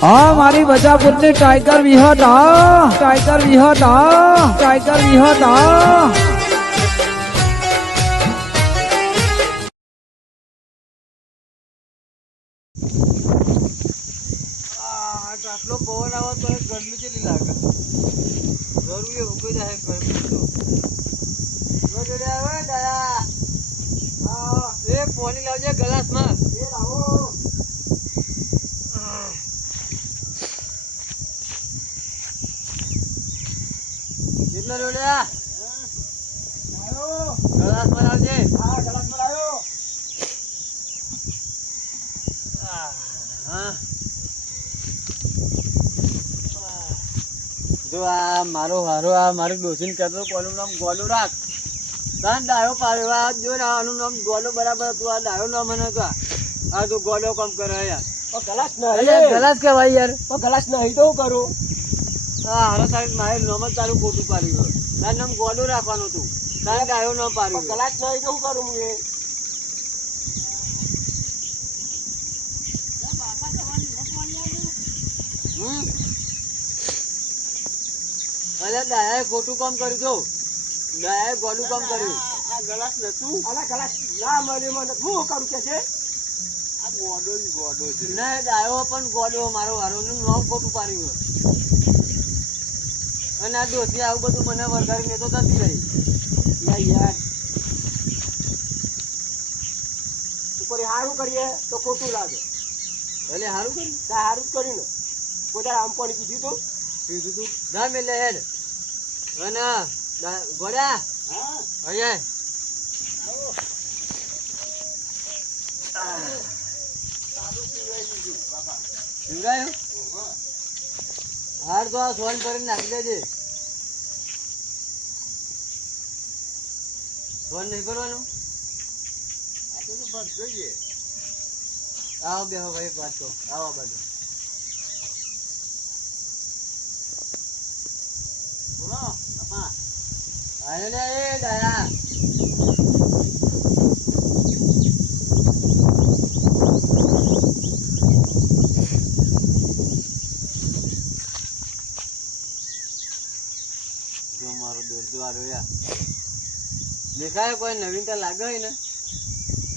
હા મારી બજાપુરની ટાઈગર વિહટ હા ટાઈગર વિહટ હા ટાઈગર વિહટ હા આટલો પવન આવે તો ગરમી જેટલી લાગે જરૂરી ઊંઘી જાય ગરમી તો આવે દયા એ પાણી લાવજે ગ્લાસમાં એ લાવો કેટલો જોડ્યા ગ્લાસમાં લાવજે હા ગ્લાસમાં લાવ્યો હા જો આ મારો હારો આ મારી ડોસીને કહેતો કોનું નામ ગોલું રાખ તાન ડાયો પાડ્યો આ જો ને આનું નામ ગોલો બરાબર હતું આ ડાયો નામ મને તો આ તું ગોલો કામ કરે યાર ગલાસ નહીં ગલાસ કહેવાય યાર ગલાસ નહીં તો કરું હા હારો તારી મારે નામ જ તારું ખોટું પાડ્યું તારું નામ ગોલો રાખવાનું હતું તારે ડાયો નામ પાડ્યું ગલાસ નહીં તો કરું હું એ અરે ડાયાએ ખોટું કામ કર્યું જો ડાયાએ ગોલું કામ કર્યું આ ગલાસ નતું અલા ગલાસ ના મળ્યો મને હું કરું કે છે આ ગોડો ને ગોડો છે ના ડાયો પણ ગોડો મારો હારોનું નામ ખોટું પાડ્યું અને આ ડોસી આવું બધું મને વરગાડીને તો થતી રહી યાર યાર ઉપર સારું કરીએ તો ખોટું લાગે ભલે સારું કર્યું સારું જ કર્યું ને કોઈ આમ પણ કીધું તો કીધું તું ના મેલે હેડ અને ગોળ્યા હા અહીંયા શિવરાયું હાર તો આ સોન કરીને નાખી દેજે સોન નહીં કરવાનું જોઈએ આવો બેહો ભાઈ એક વાત કહો આવો બાજુ બોલો બાપા આયો ને એ ડાયા જો મારો દોરતો આવ્યો યાર દેખાય કોઈ નવીનતા લાગે હોય ને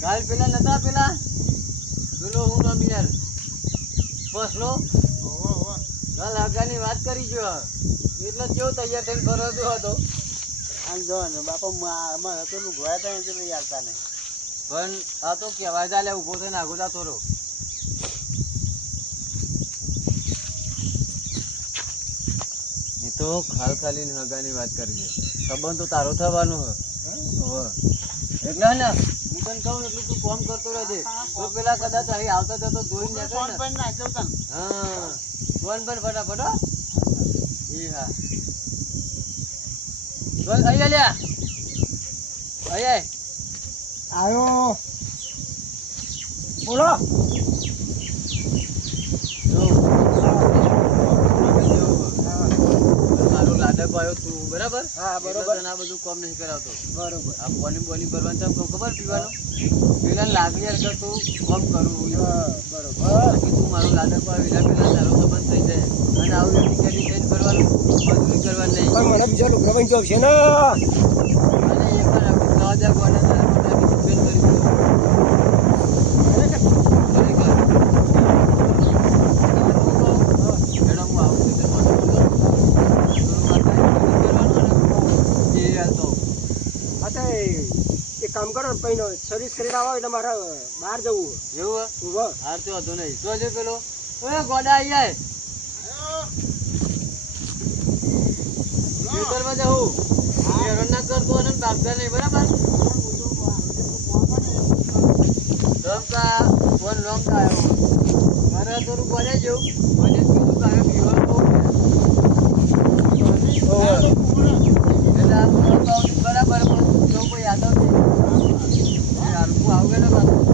કાલ પેલા નતા પેલા પેલો હું નામ યાર બસલો કાલ આગળની વાત કરી ગયો એટલે કેવો તૈયાર થઈને ફરતો હતો આમ જો ને બાપા મને તો ગયા હતા એટલે યાદતા નહીં પણ આ તો કહેવાય ચાલે ઊભો થઈને આગોદા થોડો એ તો ખાલી હગાની વાત કરી છે સંબંધ તો તારો થવાનો હોય એટલે ને હું તને કહું એટલું તું કોમ કરતો રહેજે તો પેલા કદાચ અહીં આવતા જતો જોઈ ને હા ફોન પર ફટાફટ હો એ હા બોલ અહીંયા લ્યા અહીંયા આવ્યો બોલો મારું લાડક આવ્યો તું બરાબર હા બરોબર આ બધું કોમ નહીં કરાવતો બરોબર આ બોલી બોલી ભરવાનું છે ખબર પીવાનું પેલા લાગી યાર કે તું કોમ કરું બરોબર તું મારું લાડક આવ્યો એના પેલા તારો સંબંધ થઈ જાય અને આવું એપ્લિકેશન ચેન્જ કરવાનું મજૂરી કરવાનું નહીં પણ મને બીજો લુગડો બની જોબ છે ને અને એ પણ આપણે ખાવા દે ગોડા તારા મોટા બીજું પેન કરી દો એક કામ કરો ને પૈનો સર્વિસ કરીને આવો એટલે મારે બહાર જવું એવું ઉભો હાર તો હતો નહીં તો છે પેલો ગોડા આઈ જાય ખેતરમાં જવું હેરાન ના કરતો અને ભાગતા નહીં બરાબર રમતા ફોન રમતા આવ્યો મારે થોડું બોલે જેવું મને કીધું કાંઈ પીવા બહુ એટલે આ બરાબર જો કોઈ યાદ આવશે હરકું આવગે ને બાપુ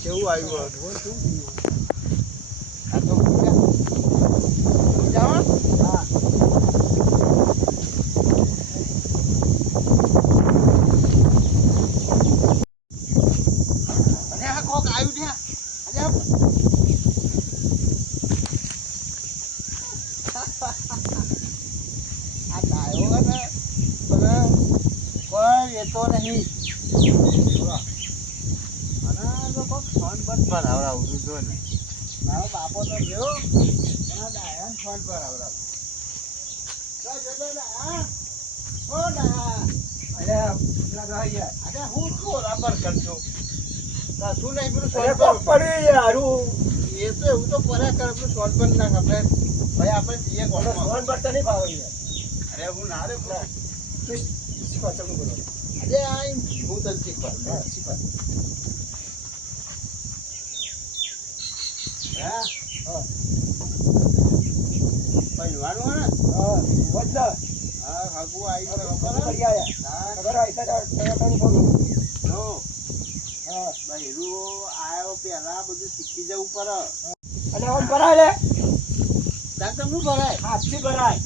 કેવું આવ્યું જાઓ હા અને આ કોક આવ્યું ત્યાં અરે આ ડાયો હે ને તમે કોઈ એતો નહીં અને જો કોક ફોન બંધ ભરાવડાવું જો ને મારો બાપો તો ગયો પણ આ ડાયાને ફોન ભરાવડાવું ઓ ડાયા અરે લગા યાર અરે હું શું બરાબર કરજો શું નહીં પેલું અરે સોન કોક પડ્યું યાર હું એ તો એવું તો કર્યા કરે પેલું સોન બંધ ના ખબર ભાઈ આપણે જઈએ કોણ ફોન પડતા નહીં ભાવે યાર અરે હું ના રે તું શીખવા ચાલુ કરો અરે આ હું તને શીખવાડું હા શીખવા હા હા પહેરવાનું હે ને હા વજ ના હા હાગુ આવી ગયો ખબર ખબર પડી આયા હા ખબર આવી ટકાનું ફોન નો હા બહેરું આયો પેલા બધું શીખી જવું પડે અને આમ ભરાય લે તાર તમને ભરાય હાથથી ભરાય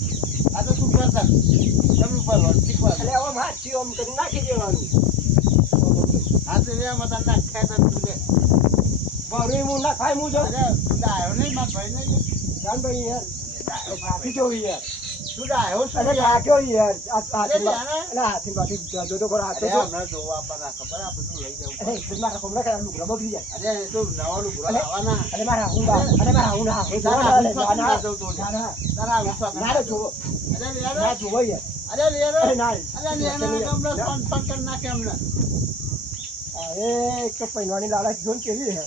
આ તો તું કરતા તમને ભરવાનું શીખવાનું એટલે આમ હાથથી આમ કરી નાખી દેવાનું હા તો રે મત નાખ્યા તને તું રે ભરું હું ના ખાય હું જો અરે તું ડાયો નહીં મારા ભાઈ નહીં જાન ભાઈ યાર ડાયો બાકી જોઈ યાર તું ડાયો શું અરે થાક્યો યાર અરે યાર. હાથી બાકી જો તો કરો હાથો અરે જો હમણાં જોવા આપવાના ખબર આ બધું લઈ જવું અરે ઇજ્જત મારા કોમડા કરા લુગડા બગડી જાય અરે એ તો નવા લુગડા લાવવાના અરે મારા હુંડા અરે મારા હુંડા એ તારા જોવા હાથમાં ના ના જવું તો ના ના તારા વિશ્વાસ ના રે જોવો અરે લે ના જોવો યાર અરે લે અરે ના અરે લે હમણાં ફોન ફોન કરી નાખે હમણાં અરે એક તો પૈનવાની લાલચ જોન કેવી હે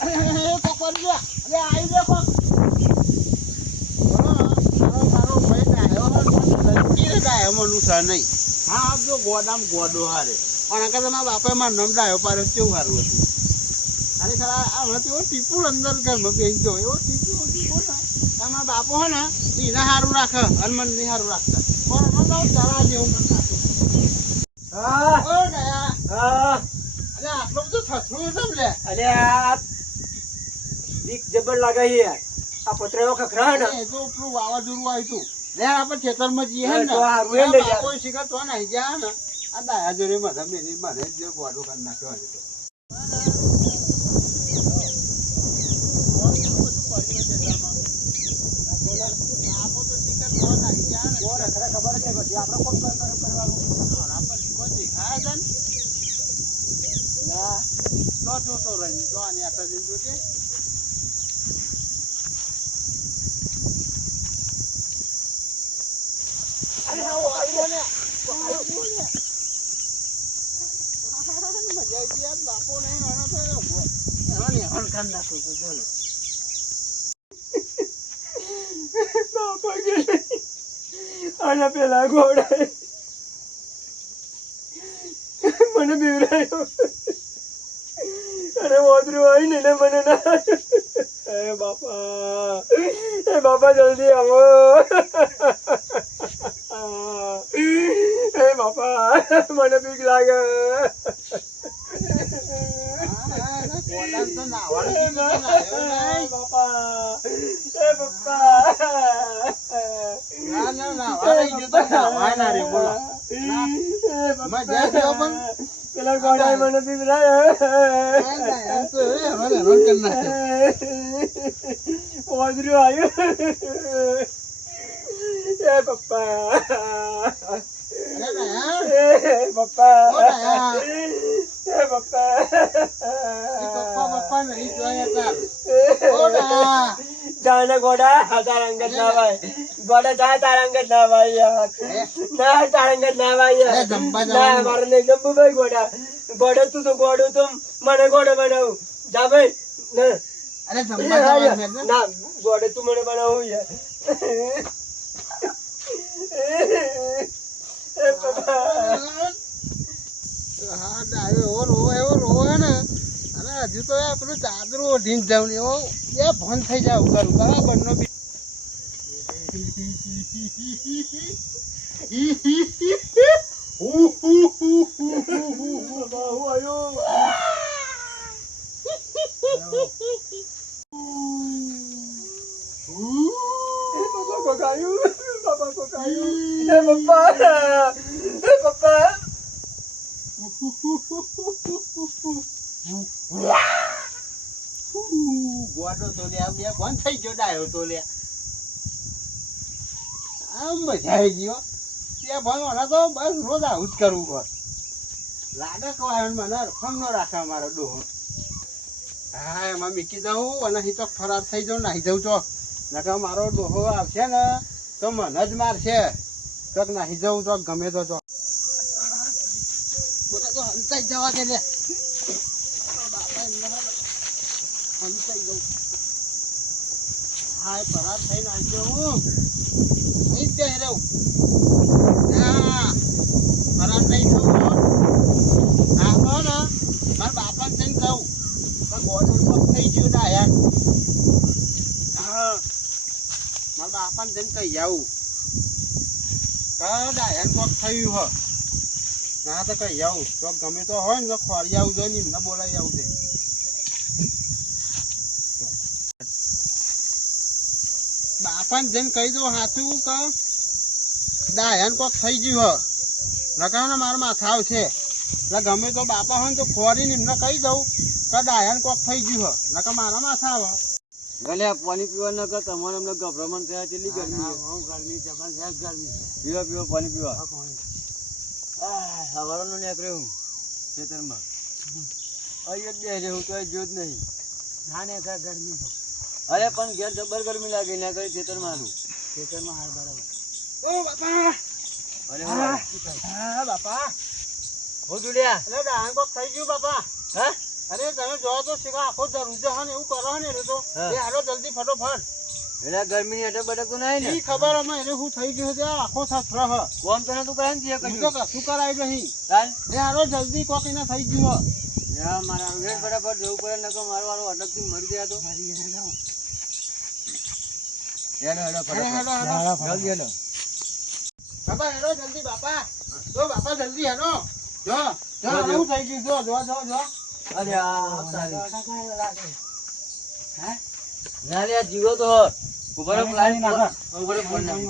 અરે કોક કરી દે અરે આવી દે કોક મારો ભાઈ ડાયો લડકી ડાયો મનુષ્ય નહીં હા આપ જો ગોડામ ગોડો હારે પણ આગળ તમારા બાપાએ મારું નામ ડાયો પાડ્યો કેવું સારું હતું ખરેખર આ હમણાં તો એવો ટીપુલ અંદર ઘરમાં બેસજો એવો ટીપુલ ને તમારા બાપો હે ને એને સારું રાખે અને મને નહીં સારું રાખતા પણ એમાં તો તારા જેવું મને રાખે હા ઓ ડાયા હા અરે આટલો બધો થથરું છે લે અરે આ બીક જબર લાગે યાર આ પતરાનો ખખરા હે ને એ તો પેલું વાવાઝોડું આવ્યું હતું લે આપણે ખેતરમાં જઈએ હે ને તો આ રૂએ ને યાર. કોઈ શિકાર તો નહીં ગયા ને આ ડાયા જોડે માથા મેલી મારે જે ગોડો કરી નાખ્યો આજે તો આપો તો શિકાર તો નહીં ગયા ને કોણ ખરા ખબર જ નહીં પડતી આપણે કોણ કરવાનું આપણે કોઈ દેખાય છે ને ના તો જોતો રહી તો આની આટલા દિન જોજે અરે આવો આવ્યો ને મજા આવી યાર બાપો નહીં નાનો થયો એનો નિહાળ કરી નાખ્યો તો જો ને બાપા કે આના પેલા ઘોડા મને બીવરાયો અરે વાદરું આવી ને મને ના એ બાપા જલ્દી આવો એ બાપા મને બીક લાગે ગોડાને તો નાહવાનું કીધું તો નાહ્યો નહીં. બાપા એ બાપા ના ના નાહવા નહીં જતો નાહવા ના રે બોલો મજા આવ્યો પણ પેલા ઘોડાએ મને બીવરાયો એમ તો હવે હેરાન કરી નાખ્યો વાદરું આવ્યું એ પપ્પા અરે ના એ પપ્પા ઓ દયા. એ પપ્પા ઈ પપ્પા બપ્પા નહીં જોયા તાર ઓ ના જાને ગોડા તારા અંગત ના ભાઈ ગોડા જાય તારા અંગત ના ભાઈ યાર ના તારા અંગત ના ભાઈ અરે યાર જમવા ના જવાનું મારે નહીં જમવું ભાઈ ગોડા ગોડા તું તો ગોડું તું મને ગોડો બનાવું જા ભાઈ ના અરે જમવા જવાનું છે ને. ના ગોડે તું મને બનાવું યાર એ પપ્પા હા ડાયો એવો રોવે ને અને હજુ તો એ પેલું ચાદરું ઓઢીને જાઉં ને એવો એ ભન થઈ જાય એવું કરું બરાબર નો બી બાબા હું આવ્યો Ooh. કોકાયું બાપા કોકાયું એ પપ્પા ગોડો તો લે બે બંધ થઈ ગયો ડાયો તો લે આમ મજા આવી ગયો બે ભણવાના તો બસ રોજ આવું જ કરવું પડે લાગે કવાય મને રખમ નો રાખે મારો ડોહો હા એમાં મીકી દઉં અને અહીં તો ફરાર થઈ જાઉં નાહી જાઉં તો નકર મારો ડોહો આવશે ને તો મને જ મારશે ચોક નાહી જાઉં ચોક ગમે તો ચોક બોલે તો હંતાઈ જવા દે લે હંતાઈ જાઉં હા ફરાર થઈને આવી ગયો હું અહીં જ રહી રહું ના ફરાર નહીં થવું હા તો ને મારા બાપાને થઈને કહું ગોડું પગ થઈ ગયું ડાયા હા મારા બાપાને જઈને કહી આવું ડાયા પગ થયું હો ના તો કહી આવું તો ગમે તો હોય ને તો ખોરી આવું જોઈએ ને એમને બોલાવી આવું છે બાપાને જઈને કહી દો હાથું કે ડાયા કોક થઈ ગયું હો નકા ને મારા માથા આવશે એટલે ગમે તો બાપા હોય ને તો ખોરીને એમને કહી દઉં ડાયન કોક થઈ ગયું હો નકા મારા માથા આવે ભલે પાણી પીવા ન કર તમારે અમને ગભરામણ થયા કેટલી ગરમી ગરમી જબરજસ્ત ગરમી છે પીવા પીવા પાણી પીવા સવારનો નીકળ્યો હું ખેતરમાં અહીં જ બે હું તો જોયું જ નહીં ના ને ગરમી તો અરે પણ ઘેર જબર ગરમી લાગે ના કરી ખેતરમાં આલું ખેતરમાં હાલ બરાબર ઓ બાપા અરે હા બાપા હું જોડ્યા એટલે ડાયન કોક થઈ ગયું બાપા હા અરે તમે જો તો શીખા આખો દરરોજ હા ને એવું કરો ને તો એ હાલો જલ્દી ફટોફટ એટલે ગરમી ની અટક બટક તો નહીં ને ઈ ખબર અમે એને શું થઈ ગયું છે આખો શાસ્ત્ર હ કોમ તો નતું કરે ને તે હું તો કશું કરાય નહીં ચાલ એ હાલો જલ્દી કોક એને થઈ ગયું મારા વેટ ફટાફટ જવું પડે નકો મારો વાળો અટકથી મરી ગયા તો હેડો હેડો ફટાફટ જલ્દી હેડો બાપા હેડો જલ્દી બાપા તો બાપા જલ્દી હેડો જો જો એવું થઈ ગયું જો જો જો અરે ના લે જીવો તો ઉપર લાઈન નાખ ઉપર ફોન નાખ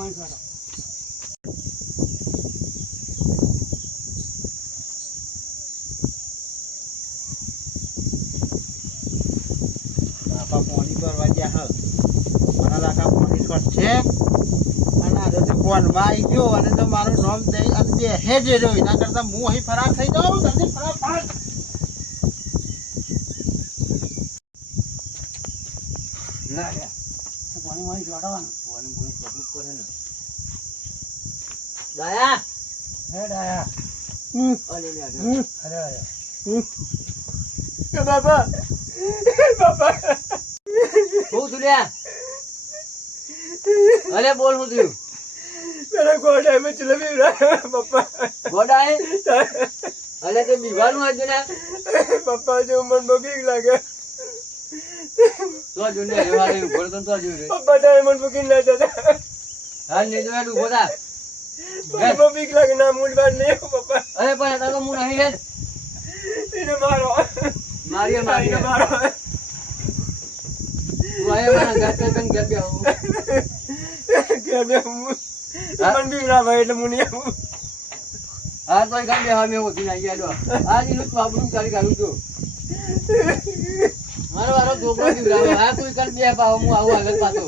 બાપા પાણી ભરવા ગયા હાલ મારા લાખા પાણી શોર્ટ છે અને આજે તો ફોનમાં આવી ગયો અને તો મારું નામ દઈ અને બે હેડ રહ્યો એના કરતા હું અહીં ફરાર થઈ જાઉં જલ્દી ફટાફટ ના લે પાણી વાળી જોડવાનું ફોન બોલ કબૂલ કરે ને દાયા હે ડાયા અલે લે અરે અરે બાપા બાપા હું તુલ્યા અરે બોલ હું થયું मेरा गोड़ा में चले भी रहा पापा ગોડા હે અલે તે બીવાનું આજ ને पापा जो मन बुकिंग लगे તો જોને રેવાડે ઉપર તો જોઈ पापा तो मन बुकिंग ना था હાલ ને જોડે ઉભો થા मन बुकिंग लगे ना मूड बार नहीं हो पापा અરે પણ આ તો હું નહીં રે इन्हें मारो મારીએ મારીએ मारो તું આયા મારા ઘર તે કન ઘર બે હું क्या मैं मन भी रहा भाई मुनिया હા તો ઘર બે હા મે હોતી ના ગયો આજ નું તો આપણું કરી કાઢું છું મારો વારો છોકરો દીવરાવો હા તું ઘર બે પાવ હું આવું આગળ પાછો